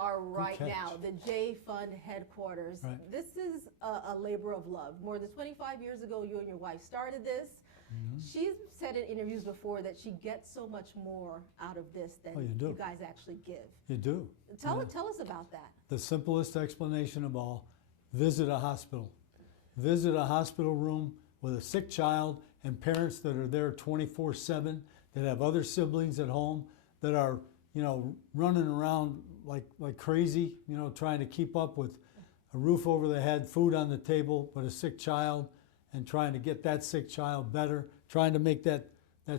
are right now, the J Fund headquarters. Right. This is a labor of love. More than 25 years ago, you and your wife started this. She's said in interviews before that she gets so much more out of this than you guys actually give. You do. Tell us about that. The simplest explanation of all, visit a hospital. Visit a hospital room with a sick child and parents that are there 24/7, that have other siblings at home, that are, you know, running around like crazy, you know, trying to keep up with a roof over their head, food on the table, but a sick child, and trying to get that sick child better, trying to make that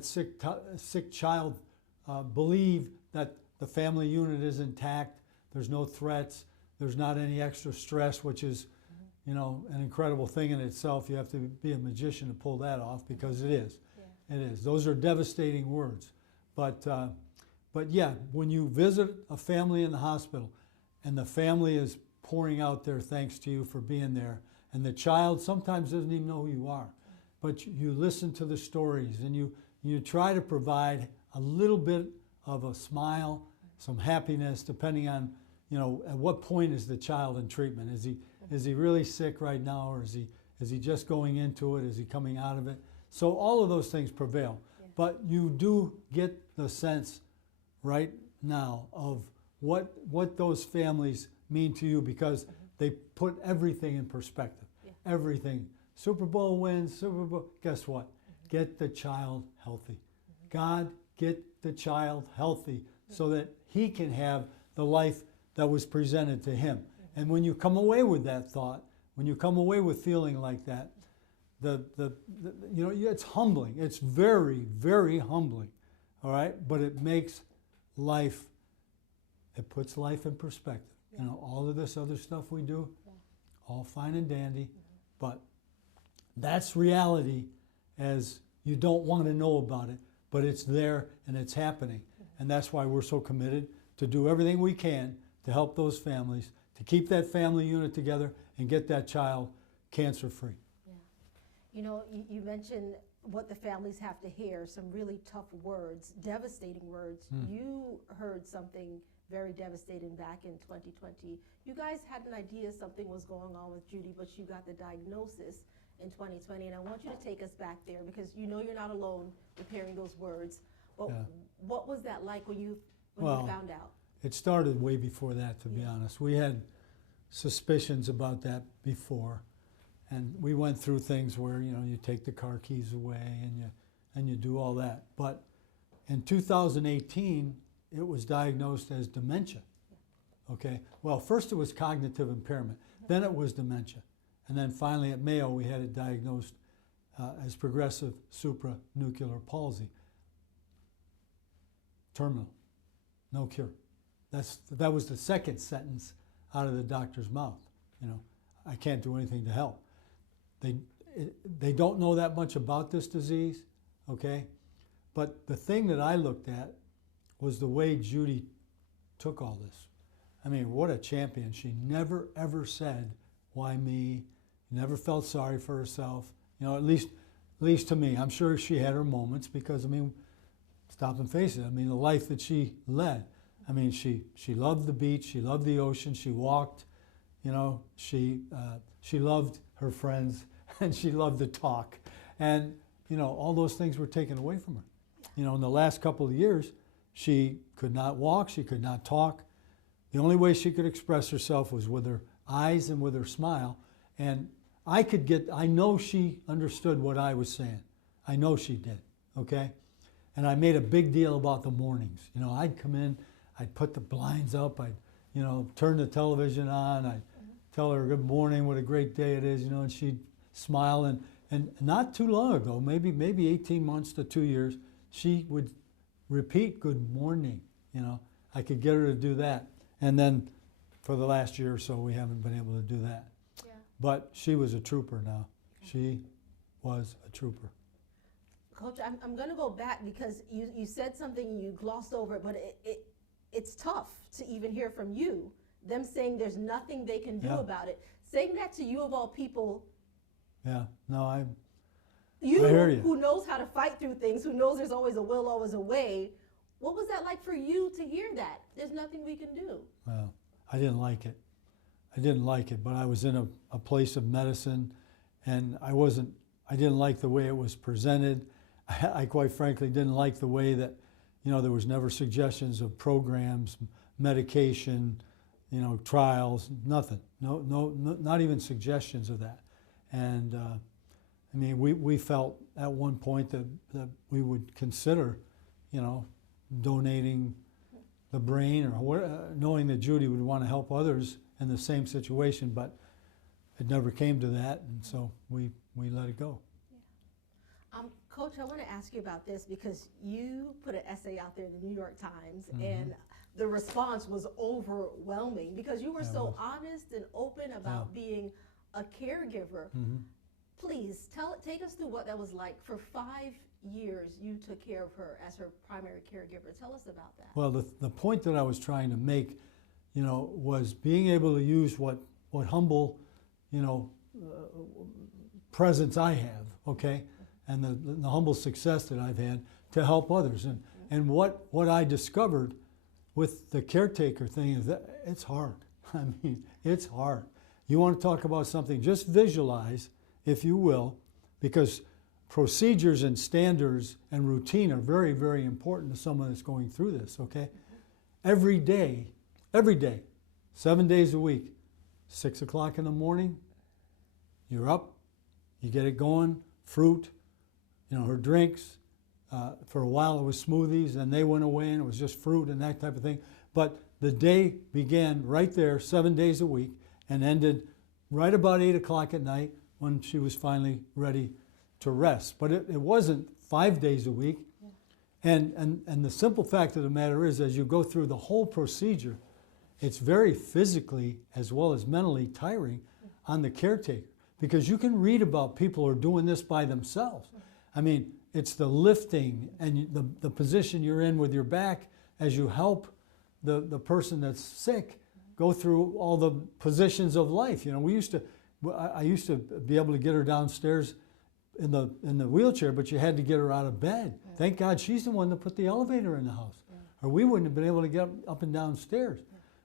sick child believe that the family unit is intact, there's no threats, there's not any extra stress, which is, you know, an incredible thing in itself. You have to be a magician to pull that off, because it is. Yeah. It is. Those are devastating words. But yeah, when you visit a family in the hospital and the family is pouring out their thanks to you for being there, and the child sometimes doesn't even know who you are, but you listen to the stories and you try to provide a little bit of a smile, some happiness, depending on, you know, at what point is the child in treatment. Is he really sick right now, or is he just going into it? Is he coming out of it? So all of those things prevail. Yeah. But you do get the sense right now of what those families mean to you, because they put everything in perspective. Yeah. Everything. Super Bowl wins, Super Bowl. Guess what? Get the child healthy. God, get the child healthy so that he can have the life that was presented to him. And when you come away with that thought, when you come away with feeling like that, you know, it's humbling. It's very, very humbling. All right? But it makes life, it puts life in perspective. Yeah. You know, all of this other stuff we do, all fine and dandy, but that's reality, as you don't want to know about it, but it's there and it's happening. And that's why we're so committed to do everything we can to help those families, to keep that family unit together and get that child cancer-free. Yeah. You know, you mentioned what the families have to hear, some really tough words, devastating words. You heard something very devastating back in 2020. You guys had an idea something was going on with Judy, but you got the diagnosis in 2020, and I want you to take us back there, because you know you're not alone with hearing those words. But what was that like when you found out? It started way before that, to be honest. We had suspicions about that before, and we went through things where, you know, you take the car keys away and you do all that. But in 2018, it was diagnosed as dementia. Okay. Well, first it was cognitive impairment, then it was dementia, and then finally at Mayo we had it diagnosed as progressive supranuclear palsy. Terminal, no cure. That was the second sentence out of the doctor's mouth. You know, I can't do anything to help. They don't know that much about this disease, okay? But the thing that I looked at was the way Judy took all this. I mean, what a champion. She never ever said, why me? Never felt sorry for herself. You know, at least to me. I'm sure she had her moments, because, I mean, stop and face it. I mean, the life that she led. I mean, she loved the beach, she loved the ocean, she walked, you know, she loved her friends, and she loved to talk. And, you know, all those things were taken away from her. You know, in the last couple of years, she could not walk, she could not talk. The only way she could express herself was with her eyes and with her smile. And I know she understood what I was saying. I know she did, okay? And I made a big deal about the mornings. You know, I'd come in, I'd put the blinds up, I'd, you know, turn the television on, I'd tell her good morning, what a great day it is, you know, and she'd smile. And not too long ago, maybe 18 months to 2 years, she would repeat good morning, you know. I could get her to do that. And then for the last year or so, we haven't been able to do that. Yeah. But she was a trooper now. She was a trooper. Coach, I'm going to go back, because you said something and you glossed over it, but it's tough to even hear from you, them saying there's nothing they can do about it. Saying that to you of all people. Yeah, no, I hear you. Who knows how to fight through things, who knows there's always a will, always a way. What was that like for you to hear that? There's nothing we can do. Well, I didn't like it. I didn't like it, but I was in a place of medicine, and I didn't like the way it was presented. I quite frankly didn't like the way that, there was never suggestions of programs, medication, trials, nothing. No, not even suggestions of that. And we felt at one point that we would consider, donating the brain, or knowing that Judy would want to help others in the same situation, but it never came to that, and so we let it go. Yeah. Coach, I want to ask you about this because you put an essay out there in the New York Times, Mm-hmm. and the response was overwhelming because you were so honest and open about being a caregiver. Mm-hmm. Please take us through what that was like. For 5 years, you took care of her as her primary caregiver. Tell us about that. Well, the point that I was trying to make, was being able to use what humble, presence I have, okay, and the humble success that I've had to help others. And what I discovered with the caretaker thing is that it's hard. I mean, it's hard. You want to talk about something, just visualize, if you will, because procedures and standards and routine are very, very important to someone that's going through this, okay? Every day, 7 days a week, 6 o'clock in the morning, you're up, you get it going, fruit, her drinks. For a while it was smoothies, and they went away and it was just fruit and that type of thing. But the day began right there, 7 days a week, and ended right about 8 o'clock at night when she was finally ready to rest. But it wasn't 5 days a week. Yeah. And the simple fact of the matter is, as you go through the whole procedure, it's very physically as well as mentally tiring on the caretaker, because you can read about people who are doing this by themselves. I mean, it's the lifting and the position you're in with your back as you help the person that's sick go through all the positions of life. I used to be able to get her downstairs in the wheelchair, but you had to get her out of bed. Yeah. Thank God she's the one that put the elevator in the house, or we wouldn't have been able to get up and down stairs.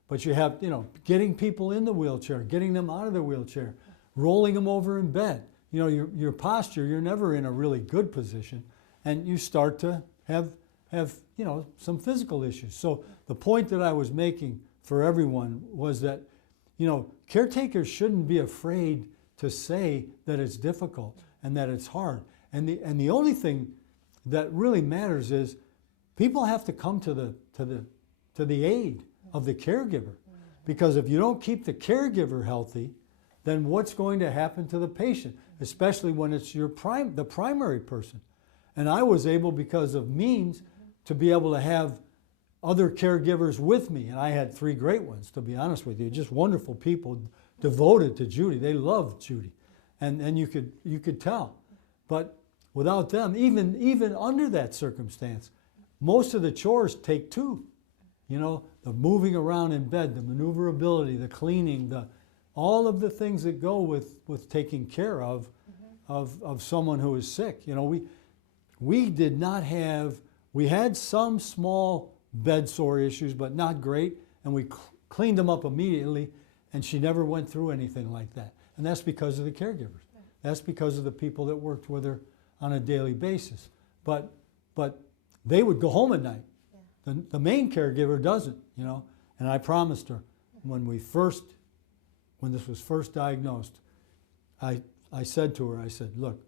But you have, getting people in the wheelchair, getting them out of the wheelchair, rolling them over in bed. Your posture, you're never in a really good position, and you start to have some physical issues. So the point that I was making for everyone was that, caretakers shouldn't be afraid to say that it's difficult and that it's hard. And the only thing that really matters is people have to come to the aid of the caregiver, because if you don't keep the caregiver healthy, then what's going to happen to the patient, especially when it's the primary person. And I was able, because of means, to be able to have other caregivers with me. And I had 3 great ones, to be honest with you, just wonderful people devoted to Judy. They loved Judy. And you could tell. But without them, even under that circumstance, most of the chores take 2. The moving around in bed, the maneuverability, the cleaning, all of the things that go with taking care of someone who is sick. We did not have, we had some small bed sore issues, but not great, and we cleaned them up immediately, and she never went through anything like that. And that's because of the caregivers. That's because of the people that worked with her on a daily basis. But they would go home at night. Yeah. The main caregiver doesn't, and I promised her when this was first diagnosed, I said to her, I said, look,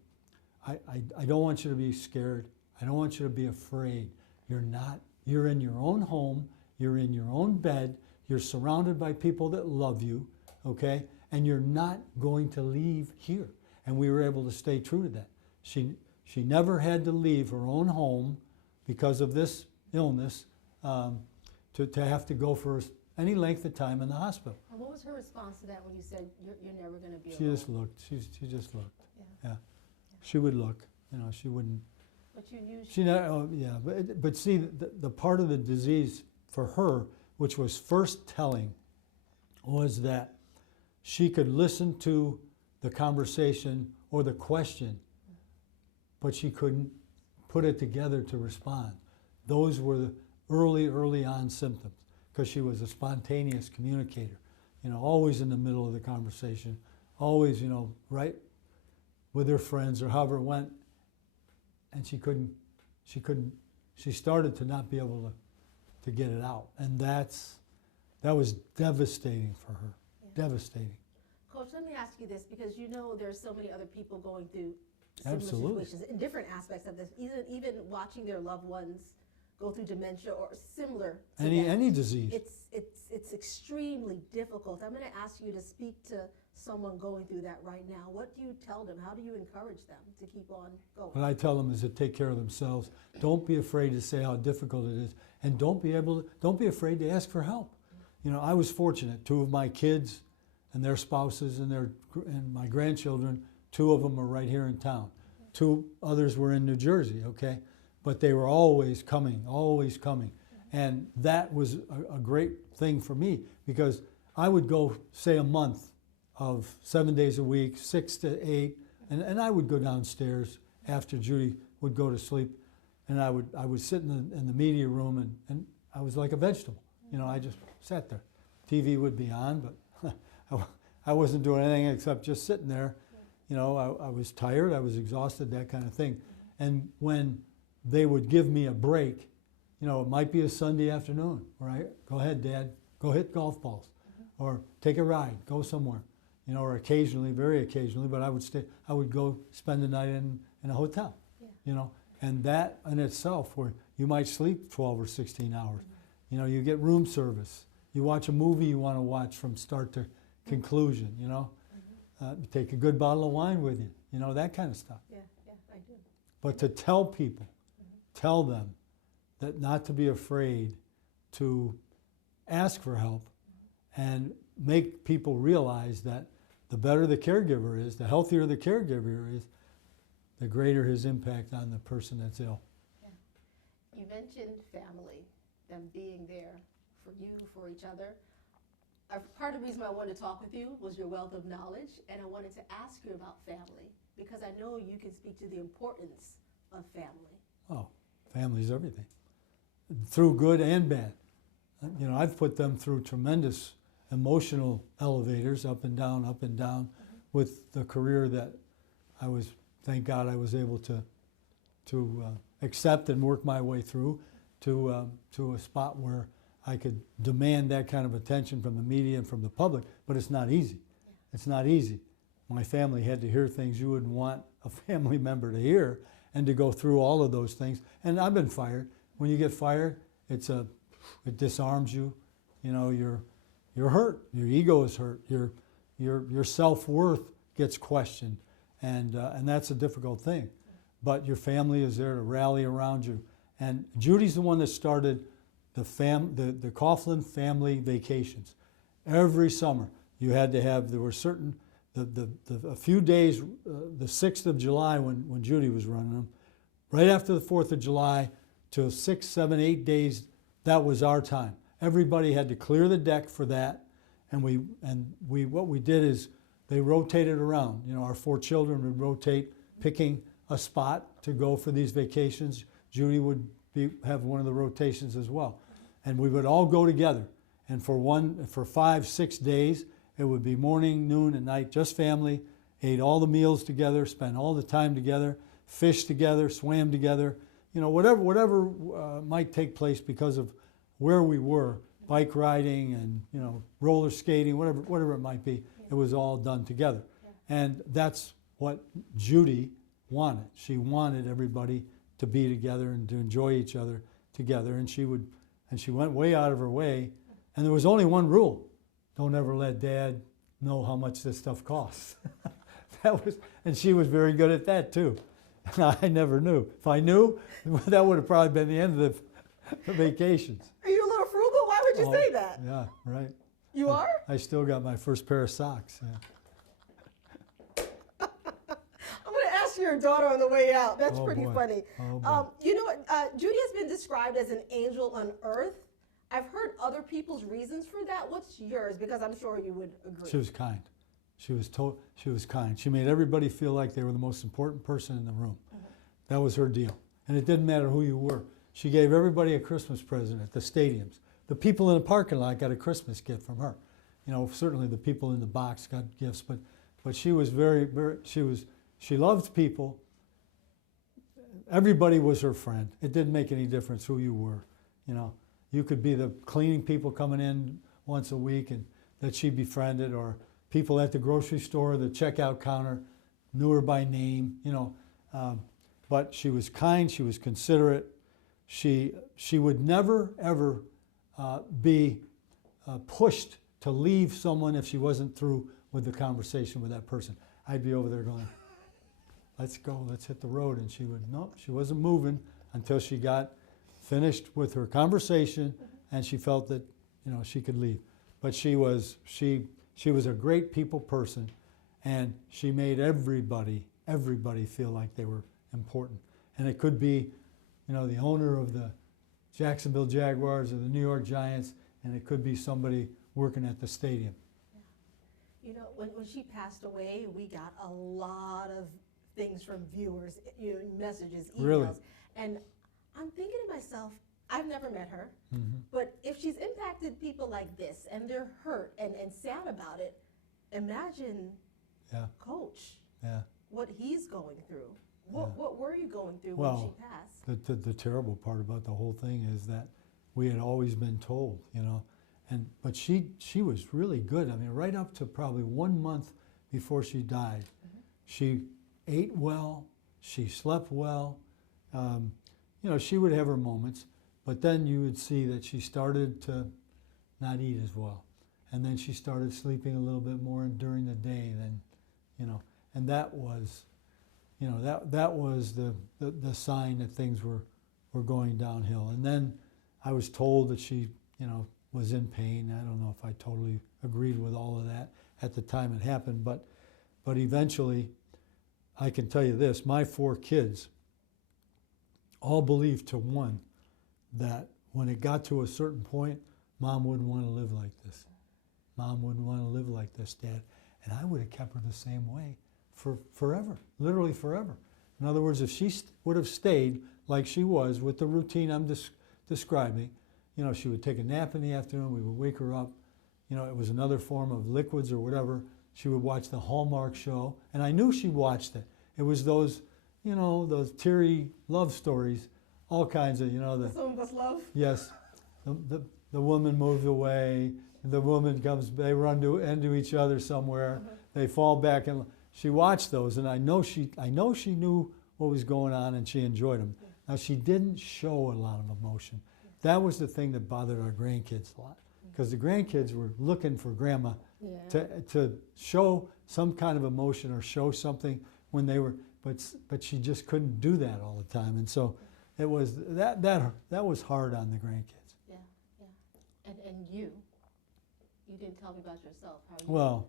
I don't want you to be scared. I don't want you to be afraid. You're not. You're in your own home. You're in your own bed. You're surrounded by people that love you, okay? And you're not going to leave here. And we were able to stay true to that. She never had to leave her own home because of this illness to have to go for any length of time in the hospital. And what was her response to that when you said you're never going to be She alone? just looked. She just looked. Yeah. She would look. She wouldn't. But you used. She never. But see, the part of the disease for her, which was first telling, was that she could listen to the conversation or the question, but she couldn't put it together to respond. Those were the early on symptoms. because she was a spontaneous communicator, you know, always in the middle of the conversation, always, you know, right with her friends or however it went, and she started to not be able to get it out, and that was devastating for her, devastating. Coach, let me ask you this, because you know there's so many other people going through similar Absolutely. situations in different aspects of this, even watching their loved ones go through dementia or similar to that. Any disease. It's extremely difficult. I'm going to ask you to speak to someone going through that right now. What do you tell them? How do you encourage them to keep on going? What I tell them is to take care of themselves. Don't be afraid to say how difficult it is, and don't be afraid to ask for help. You know, I was fortunate. 2 of my kids and their spouses and my grandchildren, 2 of them are right here in town. 2 others were in New Jersey, okay? But they were always coming, And that was a great thing for me, because I would go, say, a month of 7 days a week, 6 to 8, and I would go downstairs after Judy would go to sleep, and I would sit in the media room, and I was like a vegetable. You know, I just sat there. TV would be on, but I wasn't doing anything except just sitting there. You know, I was tired, I was exhausted, that kind of thing. And when they would give me a break, you know, it might be a Sunday afternoon, right? Go ahead, Dad, go hit golf balls, or take a ride, go somewhere, you know, or occasionally, very occasionally, but I would go spend the night in a hotel, you know, and that in itself, where you might sleep 12 or 16 hours, you know, you get room service, you watch a movie you want to watch from start to conclusion, you know, you take a good bottle of wine with you, you know, that kind of stuff. Yeah, I do. But to tell people, tell them that not to be afraid to ask for help, and make people realize that the better the caregiver is, the healthier the caregiver is, the greater his impact on the person that's ill. Yeah. You mentioned family, them being there for you, for each other. Part of the reason why I wanted to talk with you was your wealth of knowledge, and I wanted to ask you about family, because I know you can speak to the importance of family. Oh, family's everything, through good and bad. You know, I've put them through tremendous emotional elevators, up and down, with the career that thank God I was able to accept and work my way through to a spot where I could demand that kind of attention from the media and from the public, but it's not easy. It's not easy. My family had to hear things you wouldn't want a family member to hear, and to go through all of those things. And I've been fired. When you get fired, it disarms you. You know, you're hurt. Your ego is hurt. Your self-worth gets questioned, and that's a difficult thing. But your family is there to rally around you. And Judy's the one that started the Coughlin family vacations. Every summer, you had to have, there were certain, a few days, the 6th of July when Judy was running them, right after the 4th of July till 6, 7, 8 days, that was our time. Everybody had to clear the deck for that, and what we did is they rotated around. You know, our 4 children would rotate, picking a spot to go for these vacations. Judy would have one of the rotations as well. And we would all go together. And for 5, 6 days, it would be morning, noon, and night, just family, ate all the meals together, spent all the time together, fished together, swam together, you know, whatever might take place because of where we were, bike riding and, you know, roller skating, whatever it might be, it was all done together. And that's what Judy wanted. She wanted everybody to be together and to enjoy each other together, and she went way out of her way, and there was only one rule: don't ever let Dad know how much this stuff costs. And she was very good at that too. I never knew. If I knew, that would have probably been the end of the vacations. Are you a little frugal? Why would you say that? Yeah, right. You are? I still got my first pair of socks. Yeah. Your daughter on the way out. That's pretty boy. funny. You know what? Judy has been described as an angel on earth. I've heard other people's reasons for that. What's yours? Because I'm sure you would agree. She was kind. She was kind. She made everybody feel like they were the most important person in the room. That was her deal. And it didn't matter who you were. She gave everybody a Christmas present at the stadiums, the people in the parking lot got a Christmas gift from her. You know, certainly the people in the box got gifts, but she was she loved people. Everybody was her friend. It didn't make any difference who you were. You know, you could be the cleaning people coming in once a week and that she befriended, or people at the grocery store, the checkout counter, knew her by name, you know. But she was kind, she was considerate. She would never, ever be pushed to leave someone if she wasn't through with the conversation with that person. I'd be over there going, let's go, let's hit the road. And she would, no, she wasn't moving until she got finished with her conversation and she felt that, you know, she could leave. But she was a great people person, and she made everybody feel like they were important. And it could be, you know, the owner of the Jacksonville Jaguars or the New York Giants, and it could be somebody working at the stadium. Yeah. You know, when she passed away, we got a lot of things from viewers, you know, messages, emails. Really? And I'm thinking to myself, I've never met her, Mm-hmm. but if she's impacted people like this and they're hurt and sad about it, imagine Coach, what he's going through. What were you going through when she passed? The terrible part about the whole thing is that we had always been told, you know, but she was really good. I mean, right up to probably 1 month before she died, she ate well, she slept well. You know, she would have her moments, but then you would see that she started to not eat as well. And then she started sleeping a little bit more during the day than, you know, and that was, you know, that was the sign that things were going downhill. And then I was told that she, you know, was in pain. I don't know if I totally agreed with all of that at the time it happened, but eventually, I can tell you this, my 4 kids all believed to one that when it got to a certain point, Mom wouldn't want to live like this. Mom wouldn't want to live like this, Dad. And I would have kept her the same way for forever, literally forever. In other words, if she would have stayed like she was with the routine I'm describing, you know, she would take a nap in the afternoon, we would wake her up, you know, it was another form of liquids or whatever. She would watch the Hallmark show, and I knew she watched it. It was those, you know, those teary love stories, all kinds of, you know. Some of us love? Yes. The woman moves away, the woman comes, they run into each other somewhere, they fall back, and she watched those, and I know she knew what was going on, and she enjoyed them. Now, she didn't show a lot of emotion. That was the thing that bothered our grandkids a lot, because the grandkids were looking for Grandma to show some kind of emotion or show something when they were, but she just couldn't do that all the time, and so it was that was hard on the grandkids. Yeah, yeah. And you didn't tell me about yourself. How you? Well,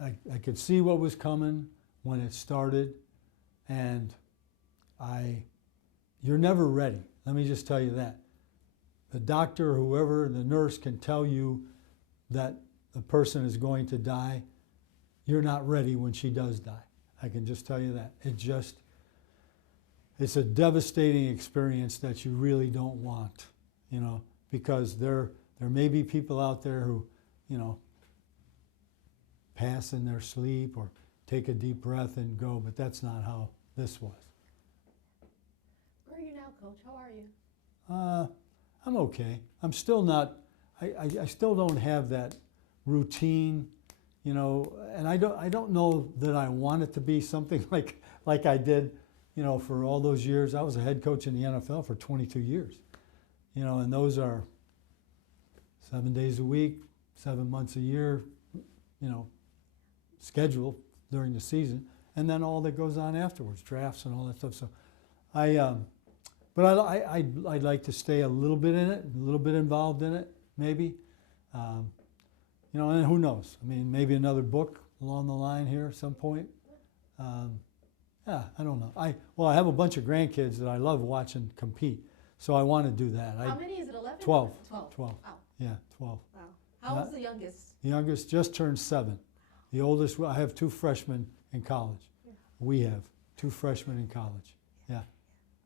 I could see what was coming when it started, and you're never ready. Let me just tell you that. The doctor, whoever, the nurse can tell you that the person is going to die. You're not ready when she does die. I can just tell you that. It's a devastating experience that you really don't want, you know, because there may be people out there who, you know, pass in their sleep or take a deep breath and go, but that's not how this was. Where are you now, Coach? How are you? I'm okay. I'm still not, I still don't have that routine, you know, and I don't know that I want it to be something like I did, you know, for all those years. I was a head coach in the NFL for 22 years, you know, and those are 7 days a week, 7 months a year, you know, schedule during the season, and then all that goes on afterwards, drafts and all that stuff. So but I'd like to stay a little bit in it, a little bit involved in it, maybe. You know, and who knows? I mean, maybe another book along the line here at some point. Yeah, I don't know. I have a bunch of grandkids that I love watching compete, so I want to do that. How many is it, 11? 12. 12. 12. Wow. Yeah, 12. Wow. How old's the youngest? The youngest just turned 7. The oldest, I have 2 freshmen in college. We have 2 freshmen in college. Yeah.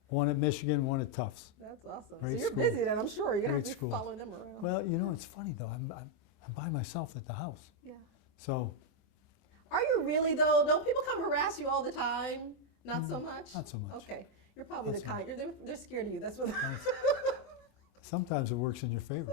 one at Michigan, one at Tufts. That's awesome. Great so you're school. busy then, I'm sure. You're going to have Great to be school. following them around. Well, you know, it's funny though. I'm by myself at the house. Yeah. So. Are you really though? Don't people come harass you all the time? Not so much? Not so much. Okay. You're probably Not the so kind. They're scared of you. That's what. Sometimes it works in your favor.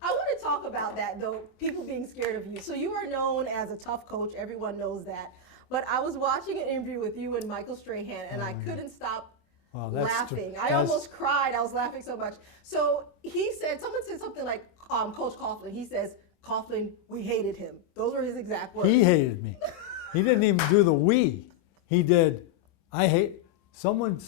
I want to talk about that though, people being scared of you. So you are known as a tough coach. Everyone knows that. But I was watching an interview with you and Michael Strahan, and I couldn't stop laughing. I almost cried. I was laughing so much. So he said, someone said something like, Coach Coughlin, he says, Coughlin, we hated him. Those were his exact words. He hated me. He didn't even do the we. He did, I hate, someone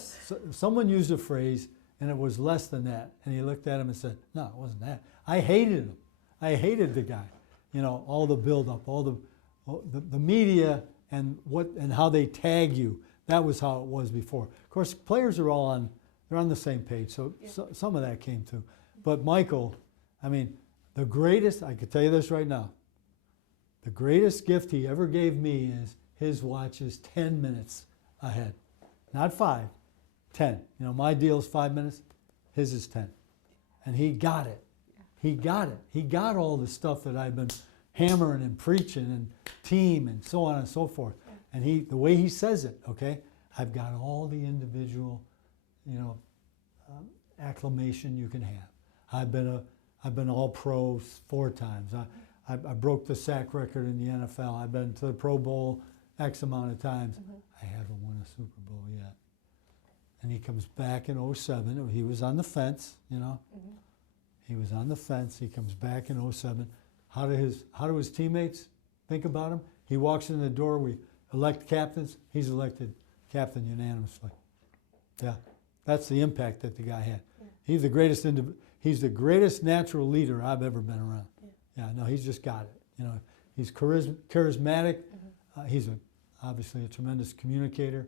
used a phrase, and it was less than that. And he looked at him and said, no, it wasn't that. I hated him. I hated the guy. You know, all the buildup, all the media and how they tag you. That was how it was before. Of course, players are they're on the same page. So, some of that came too. But Michael, I mean, the greatest, I could tell you this right now, the greatest gift he ever gave me is his watch is 10 minutes ahead. Not 5, 10. You know, my deal is 5 minutes, his is 10. And he got it. He got it. He got all the stuff that I've been hammering and preaching and team and so on and so forth. And the way he says it, okay, I've got all the individual, you know, acclamation you can have. I've been all pro 4 times. I broke the sack record in the NFL. I've been to the Pro Bowl X amount of times. I haven't won a Super Bowl yet. And he comes back in 07. He was on the fence, you know. He was on the fence. He comes back in 07. How do his teammates think about him? He walks in the door. We elect captains. He's elected captain unanimously. Yeah, that's the impact that the guy had. He's the greatest he's the greatest natural leader I've ever been around. Yeah, no, he's just got it. You know, he's charismatic. He's obviously a tremendous communicator.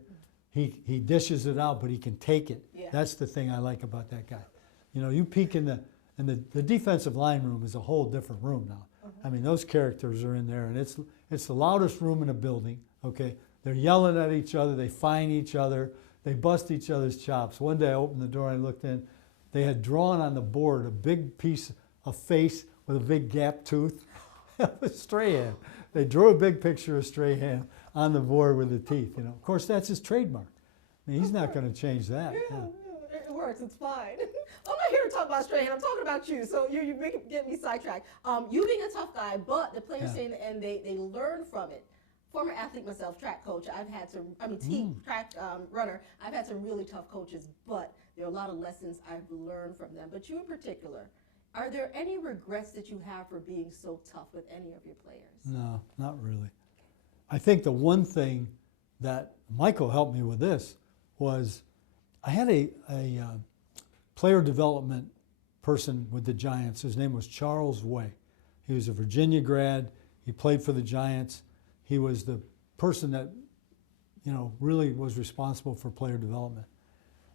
He dishes it out, but he can take it. That's the thing I like about that guy. You know, you peek in the defensive line room is a whole different room now. I mean, those characters are in there, and it's the loudest room in a building. Okay, they're yelling at each other. They find each other. They bust each other's chops. One day I opened the door and I looked in. They had drawn on the board a big piece of face with a big gap tooth. It was Strahan. They drew a big picture of Strahan on the board with the teeth. You know, of course, that's his trademark. I mean, he's not going to change that. It works. It's fine. I'm not here to talk about Strahan. I'm talking about you. So you get me sidetracked. You being a tough guy, but the players say in the end they learn from it. Former athlete myself, track coach. I've had some, track runner. I've had some really tough coaches, but there are a lot of lessons I've learned from them. But you in particular, are there any regrets that you have for being so tough with any of your players? No, not really. I think the one thing that Michael helped me with this was I had a player development person with the Giants. His name was Charles Way. He was a Virginia grad. He played for the Giants. He was the person that, you know, really was responsible for player development.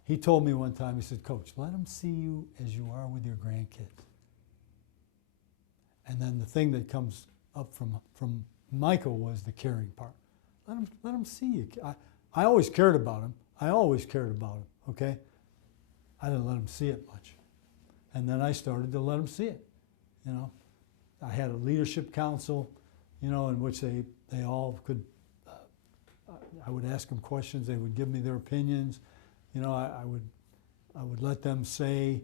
He told me one time, he said, Coach, let them see you as you are with your grandkids. And then the thing that comes up from Michael was the caring part. Let him see you. I always cared about him. Okay? I didn't let him see it much. And then I started to let him see it, you know. I had a leadership council, you know, in which they all could, I would ask them questions, they would give me their opinions. You know, I would let them say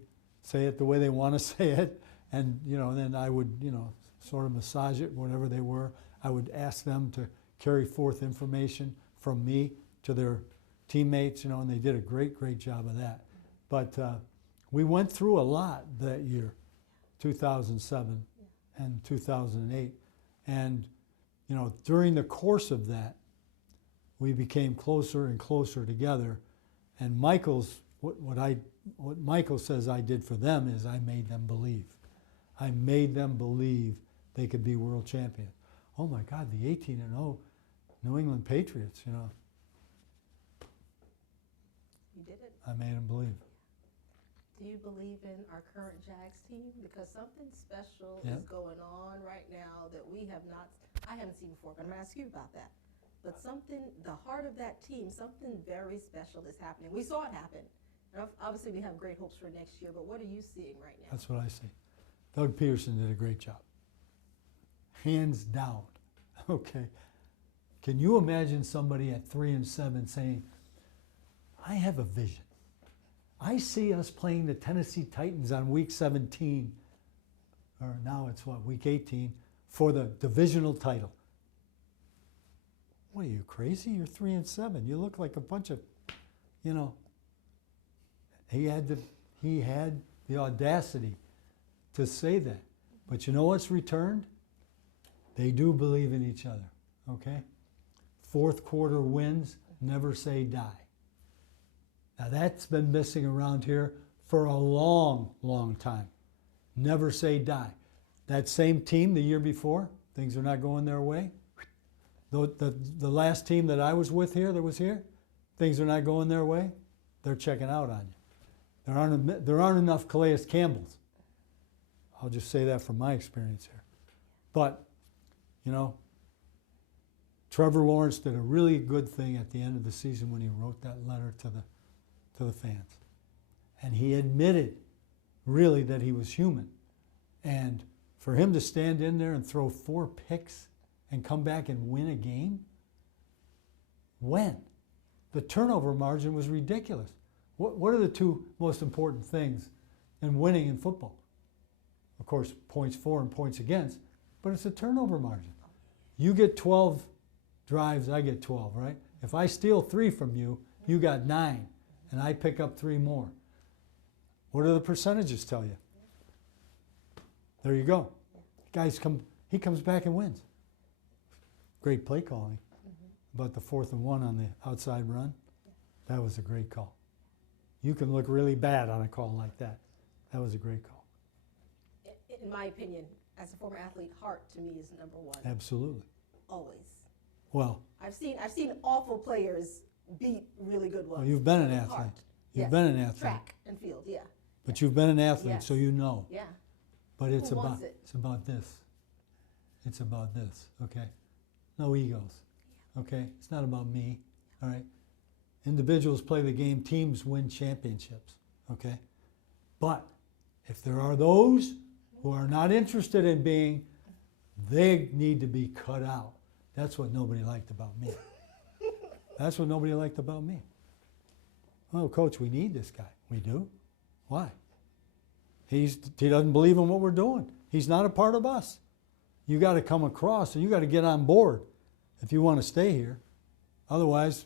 it the way they want to say it, and, you know, then I would, you know, sort of massage it, whatever they were. I would ask them to carry forth information from me to their teammates, you know, and they did a great job of that. But we went through a lot that year, 2007 and 2008. And, you know, during the course of that, we became closer and closer together. And what Michael says I did for them is I made them believe. I made them believe they could be world champions. Oh my God, the 18-0 New England Patriots, you know. You did it. I made them believe. Do you believe in our current Jags team? Because something special is going on right now that I haven't seen before, but I'm going to ask you about that. but something, the heart of that team, something very special is happening. We saw it happen. And obviously, we have great hopes for next year, but what are you seeing right now? That's what I see. Doug Peterson did a great job. Hands down. Okay. Can you imagine somebody at 3-7 saying, I have a vision. I see us playing the Tennessee Titans on week 17, or now it's what, week 18, for the divisional title. What are you, crazy? You're 3-7. You look like a bunch of, you know. He had the audacity to say that. But you know what's returned? They do believe in each other, okay? Fourth quarter wins, never say die. Now that's been missing around here for a long, long time. Never say die. That same team the year before, things are not going their way. The last team that I was with here, that was here, things are not going their way, they're checking out on you. There aren't enough Calais Campbells. I'll just say that from my experience here. But, you know, Trevor Lawrence did a really good thing at the end of the season when he wrote that letter to the fans. And he admitted, really, that he was human. And for him to stand in there and throw 4 picks and come back and win a game, when? The turnover margin was ridiculous. What are the 2 most important things in winning in football? Of course, points for and points against, but it's a turnover margin. You get 12 drives, I get 12, right? If I steal 3 from you, you got 9, and I pick up 3 more. What do the percentages tell you? There you go. He comes back and wins. Great play calling. But the 4th and 1 on the outside run, that was a great call. You can look really bad on a call like that. That was a great call. In my opinion, as a former athlete, heart to me is number 1. Absolutely. Always. Well, I've seen awful players beat really good ones. well, you've been an athlete. Heart. You've Yes. been an athlete. Track and field, yeah. But you've been an athlete, Yes. so you know. Yeah. But it's Who about wants it? it's about this. It's about this, okay? No egos. Okay? It's not about me. All right? Individuals play the game, teams win championships. Okay? But if there are those who are not interested in being, they need to be cut out. That's what nobody liked about me. That's what nobody liked about me. Oh, coach, we need this guy. We do? Why? He doesn't believe in what we're doing. He's not a part of us. You got to come across and you got to get on board if you want to stay here. Otherwise,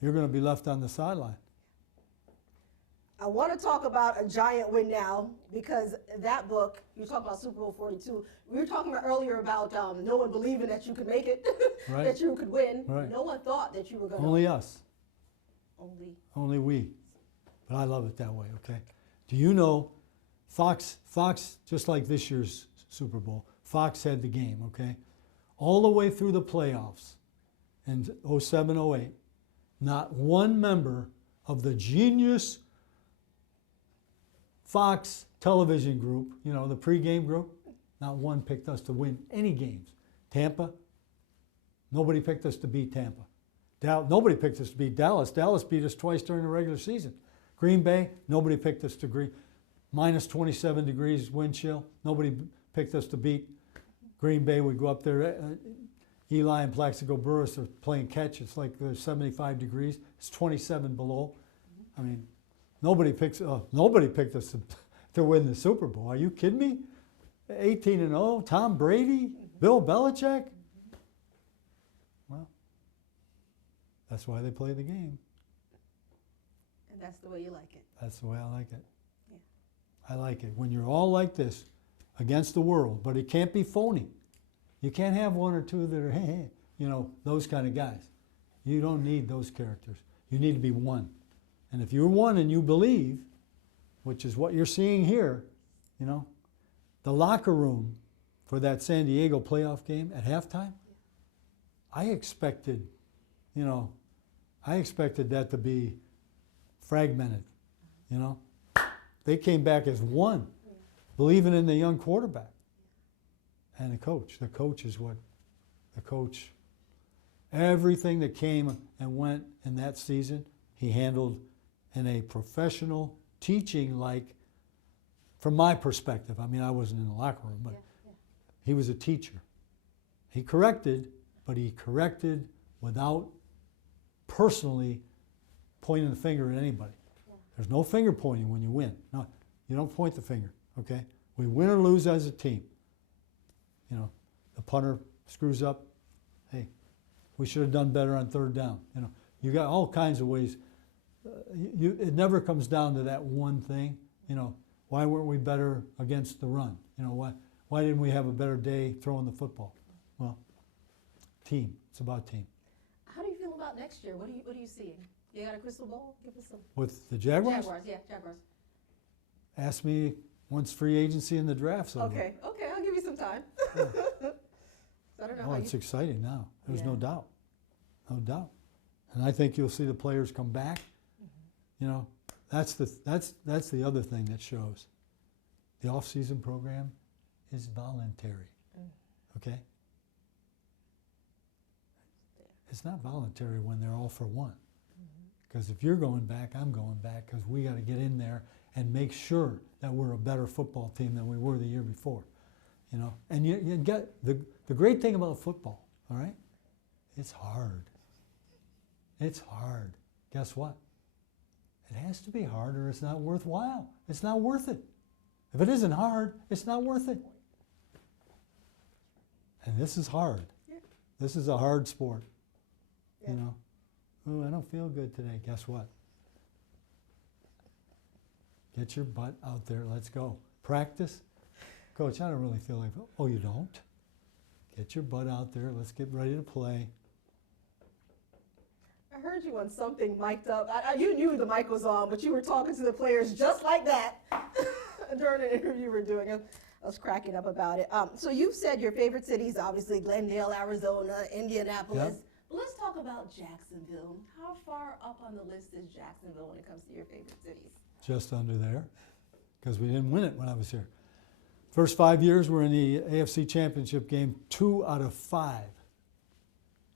you're going to be left on the sideline. I want to talk about a giant win now, because that book, you talk about Super Bowl 42. We were talking earlier about no one believing that you could make it, Right. that you could win. Right. No one thought that you were going to. Only us. Only We. But I love it that way, okay? Do you know Fox, just like this year's Super Bowl, Fox had the game, okay? All the way through the playoffs in 07, 08, not one member of the genius Fox television group, you know, the pregame group, not one picked us to win any games. Tampa, nobody picked us to beat Tampa. Nobody picked us to beat Dallas. Dallas beat us twice during the regular season. Green Bay, nobody picked us to minus 27 degrees wind chill. Nobody picked us to beat Green Bay. We go up there. Eli and Plaxico Burress are playing catch. It's like there's 75 degrees. It's 27 below. I mean, nobody picked us to win the Super Bowl. Are you kidding me? 18-0, Tom Brady, Bill Belichick. Well, that's why they play the game. And that's the way you like it. That's the way I like it. Yeah. I like it. When you're all like this against the world, but it can't be phony. You can't have 1 or 2 that are, hey, you know, those kind of guys. You don't need those characters. You need to be one. And if you're one and you believe, which is what you're seeing here, you know, the locker room for that San Diego playoff game at halftime, I expected that to be fragmented, you know. They came back as one, believing in the young quarterback. And the coach is what the coach Everything that came and went in that season, he handled in a professional teaching, like, from my perspective. I mean, I wasn't in the locker room, but he was a teacher. He corrected, but he corrected without personally pointing the finger at anybody. There's no finger pointing when you win. No, you don't point the finger, okay? We win or lose as a team. You know, the punter screws up, hey, we should have done better on third down. You know, you got all kinds of ways. It never comes down to that one thing. You know, why weren't we better against the run? You know, why didn't we have a better day throwing the football? Well, team. It's about team. How do you feel about next year? What are you seeing? You got a crystal ball? Give us some. With the Jaguars? Jaguars, yeah, Jaguars. Ask me once free agency and the draft's over. Okay, I'll give you some time. Yeah. So I don't know Oh, how it's exciting now. There's Yeah. no doubt. No doubt. And I think you'll see the players come back. You know, that's the other thing that shows. The off-season program is voluntary. Okay? It's not voluntary when they're all for one. Because if you're going back, I'm going back, because we got to get in there and make sure that we're a better football team than we were the year before. You know, and you get the great thing about football, all right? It's hard. It's hard. Guess what? It has to be hard or it's not worthwhile. It's not worth it. If it isn't hard, it's not worth it. And this is hard. Yeah. This is a hard sport. Yeah. You know, oh, I don't feel good today. Guess what? Get your butt out there. Let's go. Practice. Coach, I don't really feel like, oh, you don't? Get your butt out there. Let's get ready to play. I heard you on something mic'd up. You knew the mic was on, but you were talking to the players just like that during an interview we were doing. I was cracking up about it. So you've said your favorite cities, obviously Glendale, Arizona, Indianapolis. Yep. But let's talk about Jacksonville. How far up on the list is Jacksonville when it comes to your favorite cities? Just under there, because we didn't win it when I was here. First 5 years, we're in the AFC Championship game, 2 out of 5.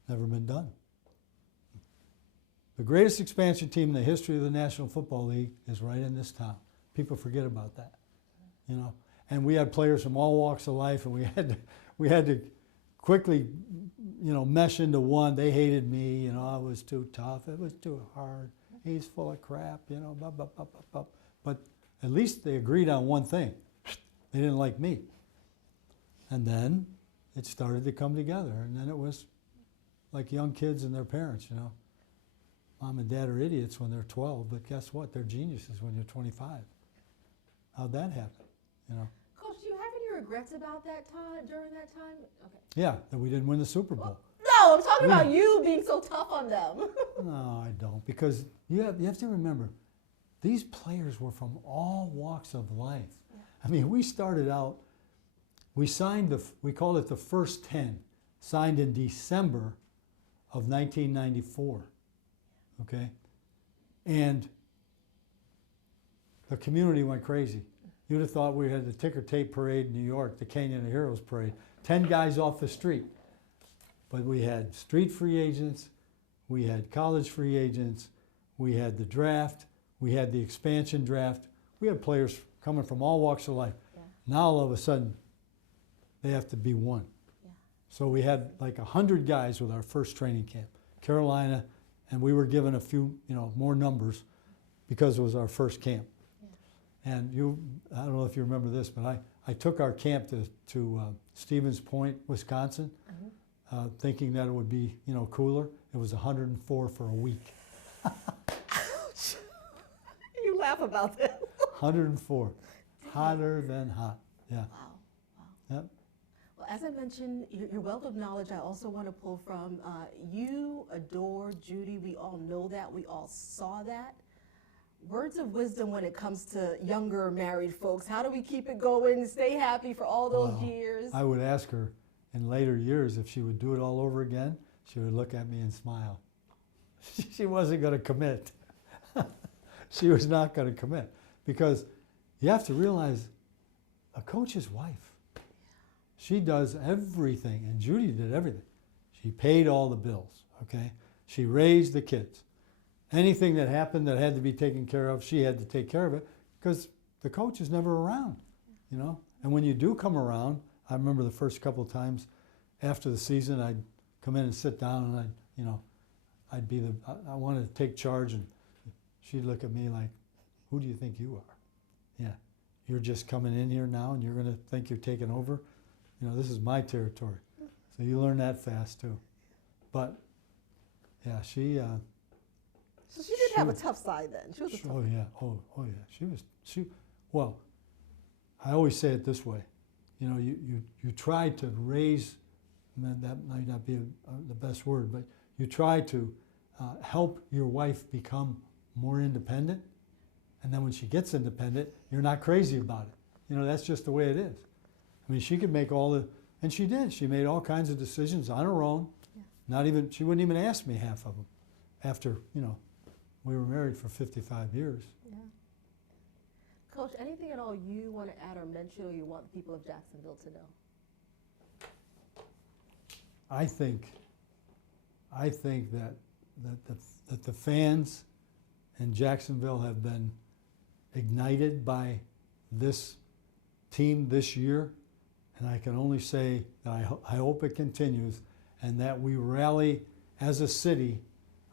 Never been done. The greatest expansion team in the history of the National Football League is right in this town. People forget about that, you know. And we had players from all walks of life, and we had to quickly, you know, mesh into one. They hated me, you know. I was too tough. It was too hard. He's full of crap, you know. Blah, blah, blah, blah, blah. But at least they agreed on one thing. They didn't like me. And then it started to come together, and then it was like young kids and their parents, you know. Mom and dad are idiots when they're 12, but guess what? They're geniuses when you're 25. How'd that happen? You know? Coach, do you have any regrets about that time, during that time? Okay. Yeah, that we didn't win the Super Bowl. No, I'm talking about you being so tough on them. No, I don't, because you have to remember, these players were from all walks of life. Yeah. I mean, we started out, we signed we called it the first 10, signed in December of 1994. Okay? And the community went crazy. You'd have thought we had the ticker tape parade in New York, the Canyon of Heroes parade. 10 guys off the street. But we had street free agents, we had college free agents, we had the draft, we had the expansion draft. We had players coming from all walks of life. Yeah. Now all of a sudden, they have to be one. Yeah. So we had like 100 guys with our first training camp. Carolina, and we were given a few, you know, more numbers because it was our first camp. Yeah. And I don't know if you remember this, but I took our camp to Stevens Point, Wisconsin, thinking that it would be, you know, cooler. It was 104 for a week. Ouch. You laugh about that. 104, hotter than hot. Yeah. Wow. Wow. Yep. Well, as I mentioned, your wealth of knowledge, I also want to pull from. You adore Judy. We all know that. We all saw that. Words of wisdom when it comes to younger married folks. How do we keep it going, stay happy for all those years? I would ask her in later years if she would do it all over again. She would look at me and smile. She wasn't going to commit. She was not going to commit. Because you have to realize a coach's wife, she does everything, and Judy did everything. She paid all the bills, okay? She raised the kids. Anything that happened that had to be taken care of, she had to take care of it because the coach is never around, you know? And when you do come around, I remember the first couple of times after the season, I'd come in and sit down and I'd be I wanted to take charge, and she'd look at me like, who do you think you are? Yeah, you're just coming in here now and you're going to think you're taking over? You know, this is my territory. So you learn that fast too. But yeah, she... So she did have a tough side then. She was a tough. Oh yeah, oh yeah. Well, I always say it this way. You know, you try to raise, that might not be the best word, but you try to help your wife become more independent, and then when she gets independent, you're not crazy about it. You know, that's just the way it is. I mean, she could make and she did. She made all kinds of decisions on her own. Yeah. She wouldn't even ask me half of them after, you know, we were married for 55 years. Yeah. Coach, anything at all you want to add or mention or you want the people of Jacksonville to know? I think that the fans in Jacksonville have been ignited by this team this year, and I can only say that I hope it continues and that we rally as a city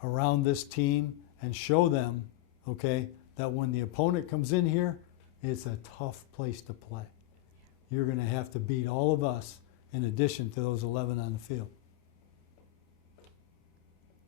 around this team and show them, okay, that when the opponent comes in here, it's a tough place to play. You're going to have to beat all of us in addition to those 11 on the field.